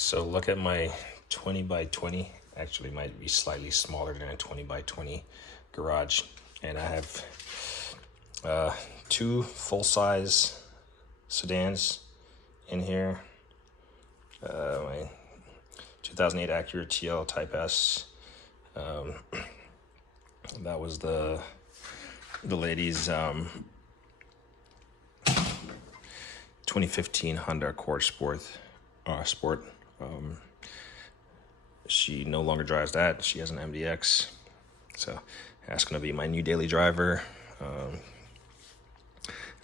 So look at my 20 by 20. Actually, might be slightly smaller than a 20 by 20 garage. And I have two full-size sedans in here. My 2008 Acura TL Type S. That was the lady's 2015 Honda Accord Sport. She no longer drives that. She has an MDX. So that's going to be my new daily driver.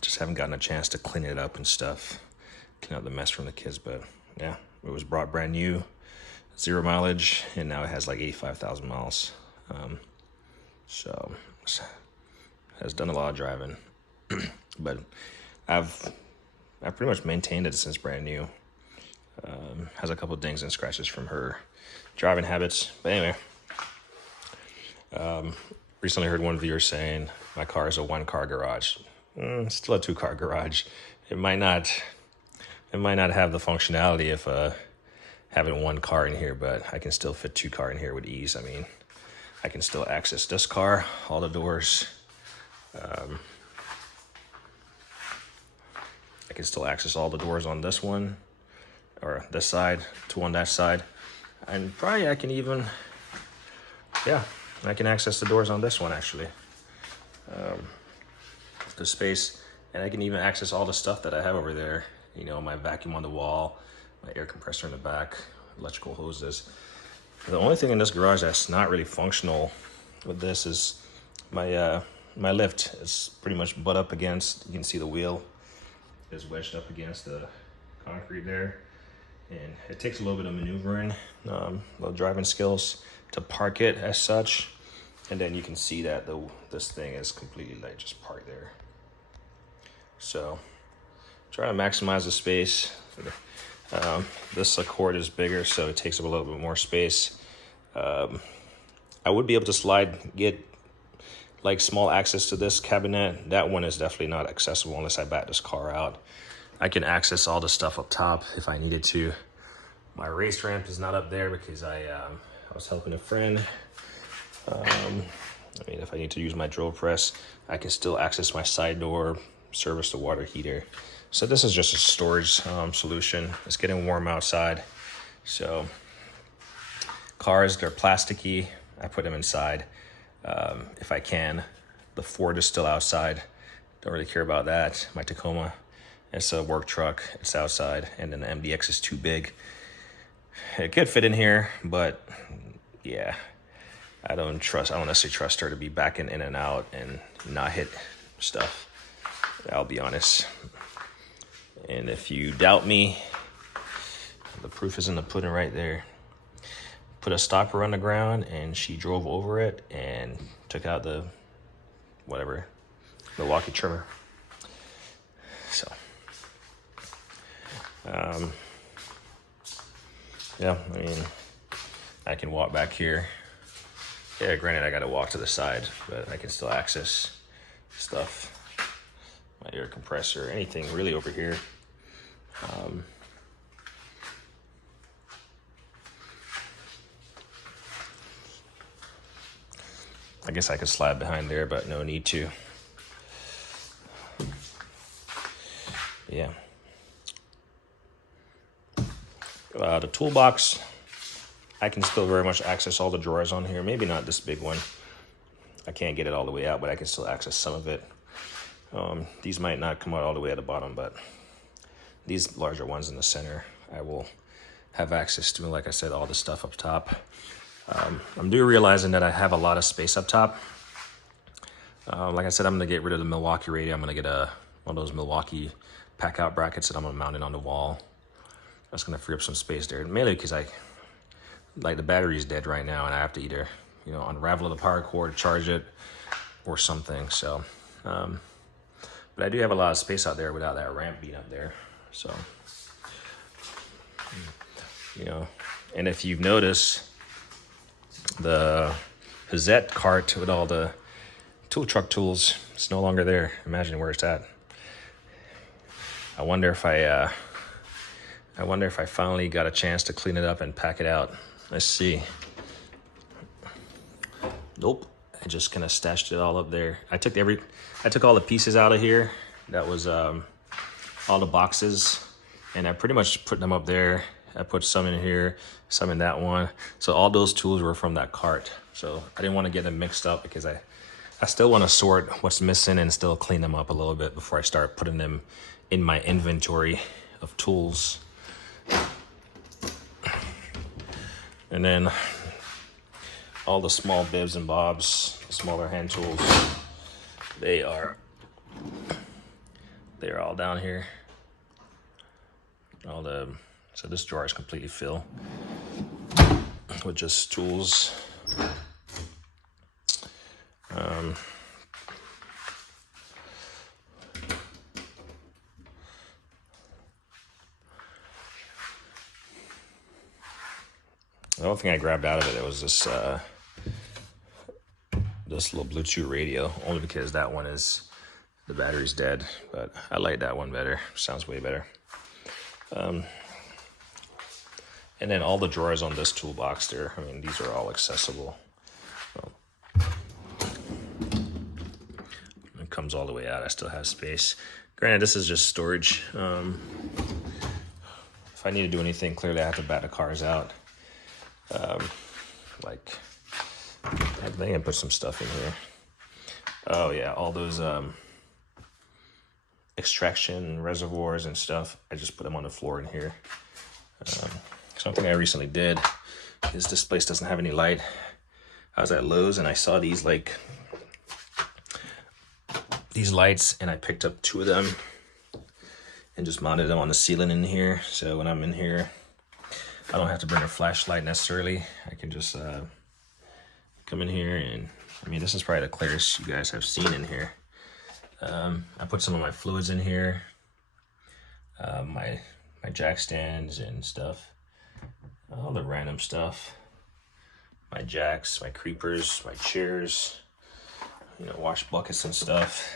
Just haven't gotten a chance to clean it up and stuff. Clean out the mess from the kids. But yeah, it was brought brand new, 0 mileage, and now it has like 85,000 miles. So has done a lot of driving. But I've pretty much maintained it since brand new. Has a couple of dings and scratches from her driving habits. But anyway, recently heard one viewer saying my car is a 1-car garage. Still a 2-car garage. It might not have the functionality of having 1 car in here, but I can still fit 2 car in here with ease. I mean, I can still access this car, all the doors. I can still access all the doors on this one, or this side, to on that side. And probably I can even, I can access the doors on this one actually. The space, and I can even access all the stuff that I have over there. You know, my vacuum on the wall, my air compressor in the back, electrical hoses. The only thing in this garage that's not really functional with this is my lift. It's pretty much butt up against, you can see the wheel is wedged up against the concrete there. And it takes a little bit of maneuvering, little driving skills to park it as such. And then you can see that this thing is completely like just parked there. So try to maximize the space. This Accord is bigger, so it takes up a little bit more space. I would be able to get like small access to this cabinet. That one is definitely not accessible unless I back this car out. I can access all the stuff up top if I needed to. My race ramp is not up there because I was helping a friend. I mean, if I need to use my drill press, I can still access my side door, service the water heater. So this is just a storage solution. It's getting warm outside. So cars, they're plasticky. I put them inside if I can. The Ford is still outside. Don't really care about that. My Tacoma, it's a work truck. It's outside. And then the MDX is too big. It could fit in here, but yeah. I don't necessarily trust her to be backing in and out and not hit stuff. I'll be honest. And if you doubt me, the proof is in the pudding right there. Put a stopper on the ground and she drove over it and took out the Milwaukee trimmer. So, yeah, I mean, I can walk back here. Yeah, granted, I gotta walk to the side, but I can still access stuff. My air compressor, anything really over here. I guess I could slide behind there, but no need to. Yeah. The toolbox, I can still very much access all the drawers on here. Maybe not this big one. I can't get it all the way out, but I can still access some of it. These might not come out all the way at the bottom, but these larger ones in the center, I will have access to. Like I said, all the stuff up top. I'm realizing that I have a lot of space up top. Like I said, I'm gonna get rid of the Milwaukee radio. I'm gonna get one of those Milwaukee pack out brackets that I'm gonna mount it on the wall. That's gonna free up some space there, mainly because the battery's dead right now and I have to either, unravel the power cord, charge it, or something. So, but I do have a lot of space out there without that ramp being up there. So, and if you've noticed, the Hazette cart with all the tool truck tools, it's no longer there. Imagine where it's at. I wonder if I I wonder if I finally got a chance to clean it up and pack it out. Let's see. Nope. I just kind of stashed it all up there. I took all the pieces out of here. That was all the boxes, and I pretty much put them up there. I put some in here, some in that one. So all those tools were from that cart. So I didn't want to get them mixed up because I still want to sort what's missing and still clean them up a little bit before I start putting them in my inventory of tools. And then all the small bibs and bobs, smaller hand tools, they're all down here. So this drawer is completely filled with just tools. The only thing I grabbed out of it was this little Bluetooth radio, only because that one the battery's dead, but I like that one better. Sounds way better. And then all the drawers on this toolbox there, I mean, these are all accessible. It comes all the way out. I still have space. Granted, this is just storage. If I need to do anything, clearly I have to back the cars out. Like, I think I put some stuff in here. Oh yeah, all those extraction reservoirs and stuff. I just put them on the floor in here. Something I recently did is this place doesn't have any light. I was at Lowe's and I saw these lights, and I picked up 2 of them and just mounted them on the ceiling in here. So when I'm in here, I don't have to bring a flashlight necessarily. I can just come in here, and I mean, this is probably the clearest you guys have seen in here. I put some of my fluids in here, my jack stands and stuff, all the random stuff, my jacks, my creepers, my chairs, wash buckets and stuff,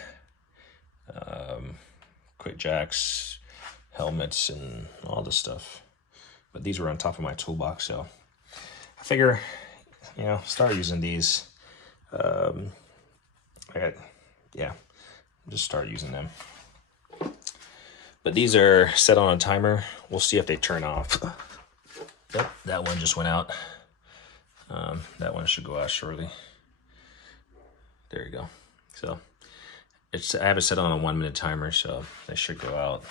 quick jacks, helmets, and all this stuff. But these were on top of my toolbox, so I figure, start using these. Just start using them. But these are set on a timer. We'll see if they turn off. Yep, that one just went out. That one should go out shortly. There you go. So I have it set on a 1-minute timer, so they should go out.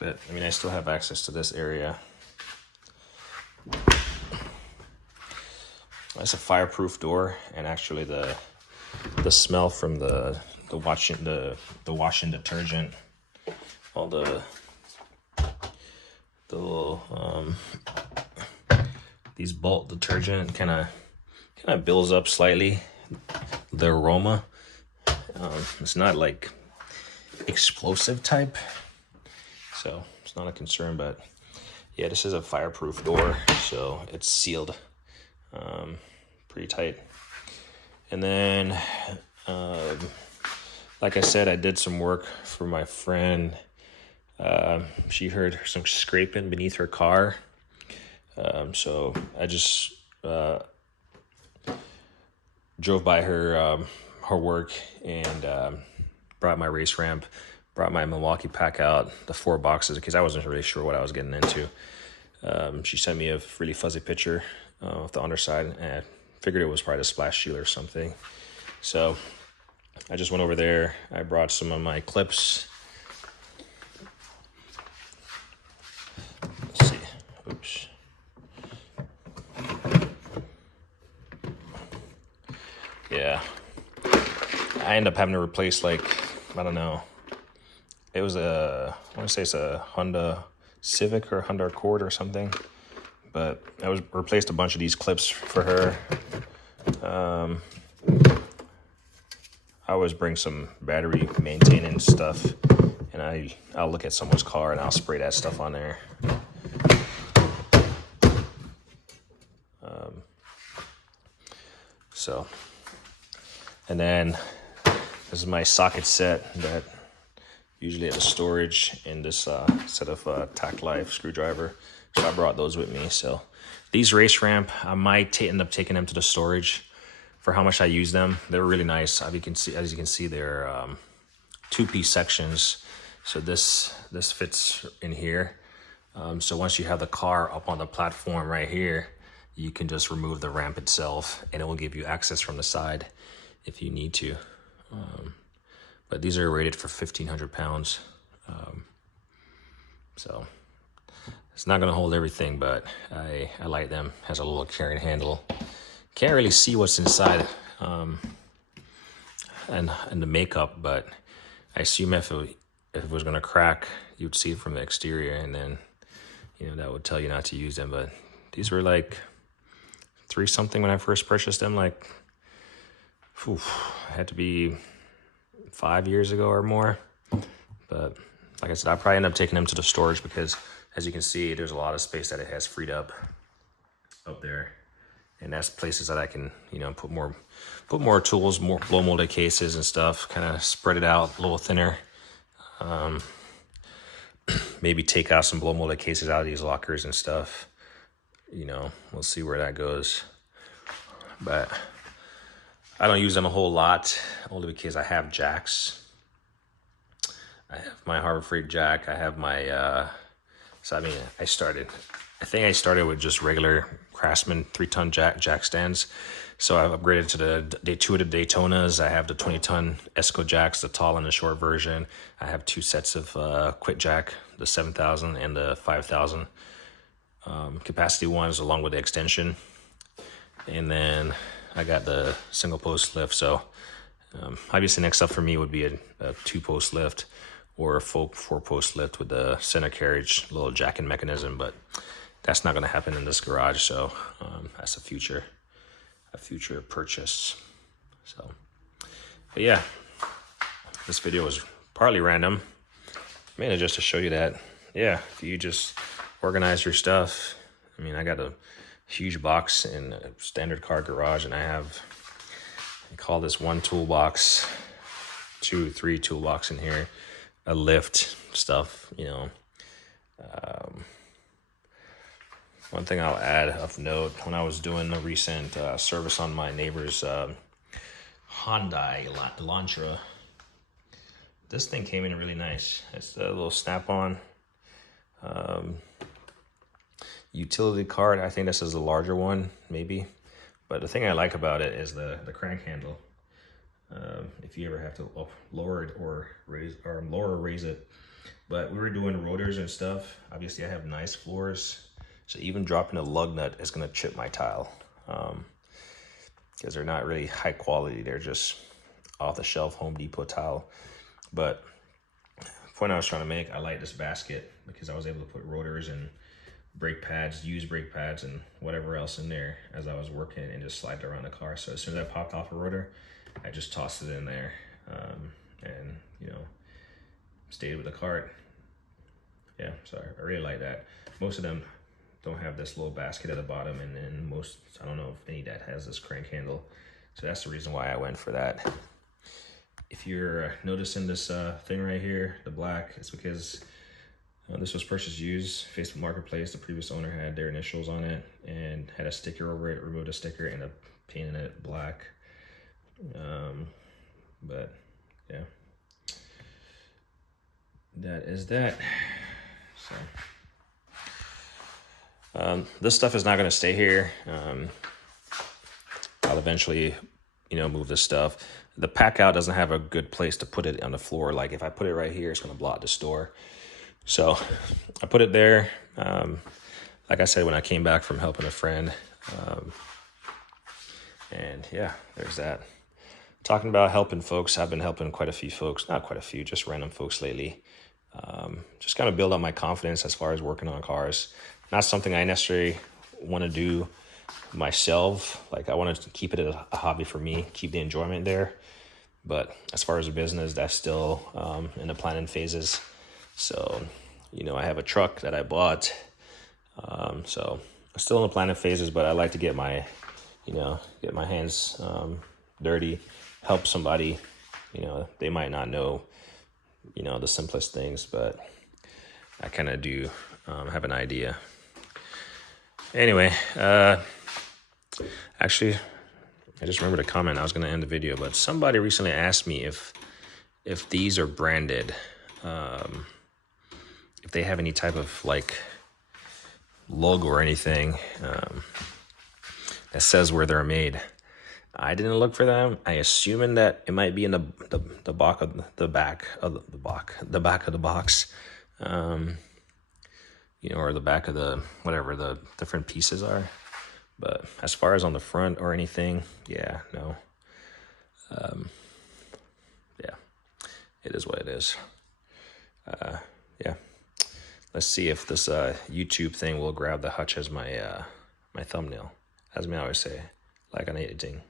But I mean, I still have access to this area. That's a fireproof door, and actually the smell from the washing detergent, all the little these bulk detergent kind of builds up slightly the aroma. It's not like explosive type, so it's not a concern. But yeah, this is a fireproof door, so it's sealed pretty tight. And then like I said, I did some work for my friend. She heard some scraping beneath her car, so I just drove by her work and brought my race ramp, brought my Milwaukee pack out, the 4 boxes, because I wasn't really sure what I was getting into. She sent me a really fuzzy picture of the underside, and I figured it was probably a splash shield or something. So I just went over there. I brought some of my clips. Let's see. Oops. Yeah. I ended up having to replace, like, I don't know. It was I want to say it's a Honda Civic or Honda Accord or something. But I replaced a bunch of these clips for her. I always bring some battery maintenance stuff, and I'll look at someone's car and I'll spray that stuff on there. And then this is my socket set that usually at the storage in this set of tack life screwdriver. So I brought those with me. So these race ramp, I might end up taking them to the storage for how much I use them. They're really nice. As you can see, they're 2-piece sections. So this fits in here. So once you have the car up on the platform right here, you can just remove the ramp itself and it will give you access from the side if you need to. But these are rated for 1,500 pounds. So it's not gonna hold everything, but I like them. Has a little carrying handle. Can't really see what's inside and the makeup, but I assume if it was gonna crack, you'd see it from the exterior, and then that would tell you not to use them. But these were like $3 something when I first purchased them. Like, it had to be 5 years ago or more. But like I said, I'll probably end up taking them to the storage because, as you can see, there's a lot of space that it has freed up there. And that's places that I can, put more tools, more blow molded cases and stuff, kind of spread it out a little thinner. Maybe take out some blow molded cases out of these lockers and stuff. We'll see where that goes. But I don't use them a whole lot, only because I have jacks. I have my Harbor Freight jack. I have my, I think I started with just regular Craftsman 3-ton jack stands. So I've upgraded to the 2 of the Daytonas. I have the 20-ton Esco jacks, the tall and the short version. I have 2 sets of Quit Jack, the 7,000 and the 5,000 capacity ones, along with the extension. And then I got the single post lift. So obviously next up for me would be a 2-post lift or a 4-post lift with the center carriage little jacking mechanism, but that's not going to happen in this garage. So that's a future purchase. So, but yeah, this video was partly random, mainly just to show you that, yeah, if you just organize your stuff. I got a huge box in a standard car garage, and I call this 1 toolbox, 2, 3 toolbox in here, a lift, stuff, One thing I'll add of note, when I was doing a recent service on my neighbor's Hyundai Elantra, this thing came in really nice. It's a little snap-on utility cart. I think this is a larger one, maybe. But the thing I like about it is the crank handle. If you ever have to lower it or raise it. But we were doing rotors and stuff. Obviously, I have nice floors. So even dropping a lug nut is going to chip my tile, because they're not really high quality. They're just off-the-shelf Home Depot tile. But the point I was trying to make, I like this basket because I was able to put rotors and brake pads, used brake pads, and whatever else in there as I was working, and just slide it around the car. So as soon as I popped off a rotor, I just tossed it in there, and stayed with the cart. Yeah, so I really like that. Most of them don't have this little basket at the bottom, and then most, I don't know if any that has this crank handle. So that's the reason why I went for that. If you're noticing this thing right here, the black, it's because this was purchased used, Facebook Marketplace. The previous owner had their initials on it and had a sticker over it, removed a sticker and painted it black. But yeah, that is that. So this stuff is not going to stay here. I'll eventually, move this stuff. The pack out doesn't have a good place to put it on the floor. Like if I put it right here, it's going to block the store. So I put it there. Like I said, when I came back from helping a friend, and yeah, there's that. Talking about helping folks, I've been helping quite a few folks, not quite a few, just random folks lately. Just kind of build up my confidence as far as working on cars. Not something I necessarily want to do myself. Like I want to keep it a hobby for me, keep the enjoyment there. But as far as a business, that's still in the planning phases. So, I have a truck that I bought. So I'm still in the planning phases, but I like to get my hands dirty, help somebody. They might not know you know, the simplest things, but I kind of do have an idea. Anyway, actually, I just remembered a comment. I was going to end the video, but somebody recently asked me if these are branded, if they have any type of like logo or anything that says where they're made. I didn't look for them. I assuming that it might be in the back of the back of the back of the box, you know, or the back of the whatever the different pieces are. But as far as on the front or anything, yeah, no. Yeah, it is what it is. Yeah, let's see if this YouTube thing will grab the hutch as my my thumbnail. As me always say, like on editing.